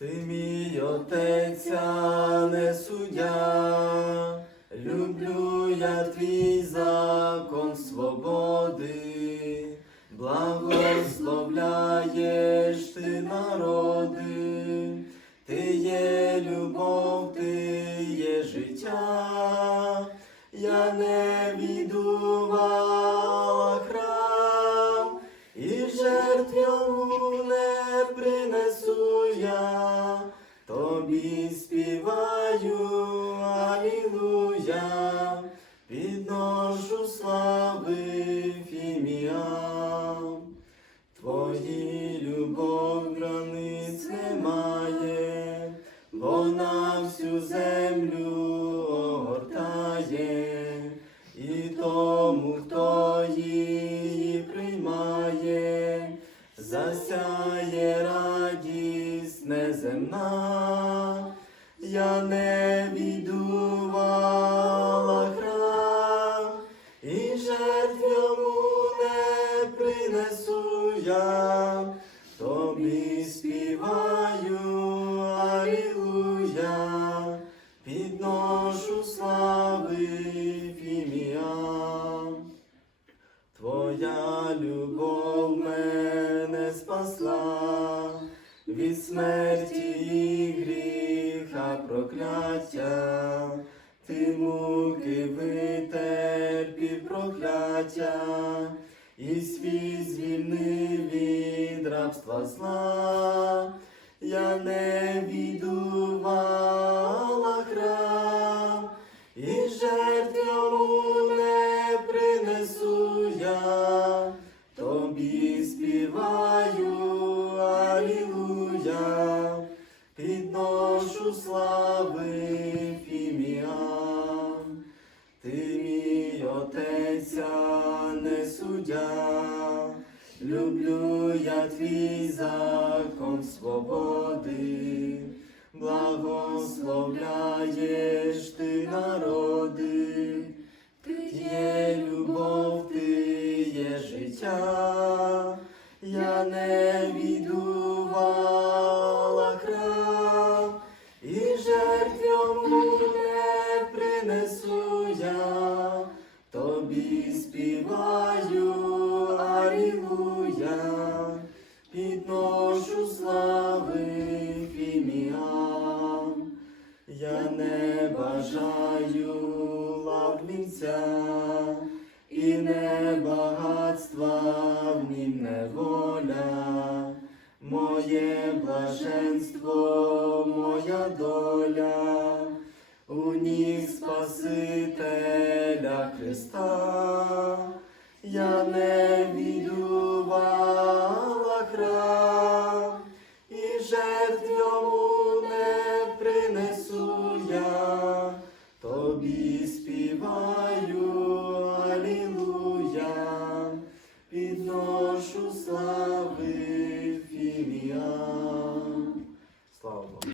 Ти мій отець, не суддя, люблю я твій закон свободи, благословляєш ти народи, ти є любов, ти є життя, я не відувала храм, і жертв тобі співаю, алілуя, неземна, я не відувала храм, і жертв йому не принесу я, тобі співаю, алілуя, підношу слави фіміям. Твоя любов мене спасла від смерті і гріха прокляття, ти муки витерпів прокляття, і світ звільнив від рабства зла, я не відувала отець, а не суддя, люблю я твій закон свободи, благословляєш ти народи, ти є любов, ти є життя, я не відувала храм, і жертв не багатства в нім неволя, моє блаженство, моя доля, у ній Спасителя Христа, підношу слави ім'я.